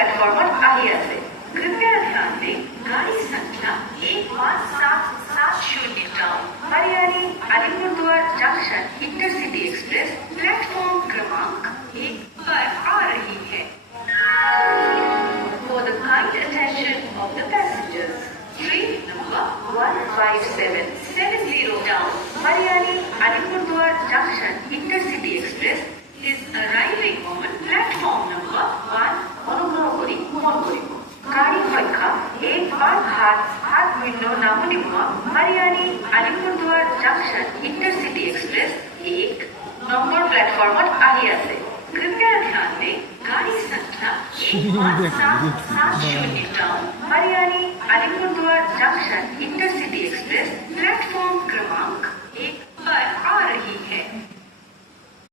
Platform पर आई है। कृपया ध्यान दें, गाड़ी संख्या 15770 टाउन हरियाणी Alipurduar junction intercity express platform क्रमांक 1 पर आ रही है। For the kind attention of the passengers, train number 15770 down Haryani Alipurduar Junction Intercity Express is arriving on platform number 1 অনুগ্রহ করি মন করিব। গাড়ী সংখ্যা 15770 নামনিমুৱা हरियाणी Alipurduar junction intercity express 1 number platform पर आई है। कृपया ध्यान दें, गाड़ी संख्या 15770 टाउन हरियाणी अलीपुरद्वार जंक्शन इंटरसिटी एक्सप्रेस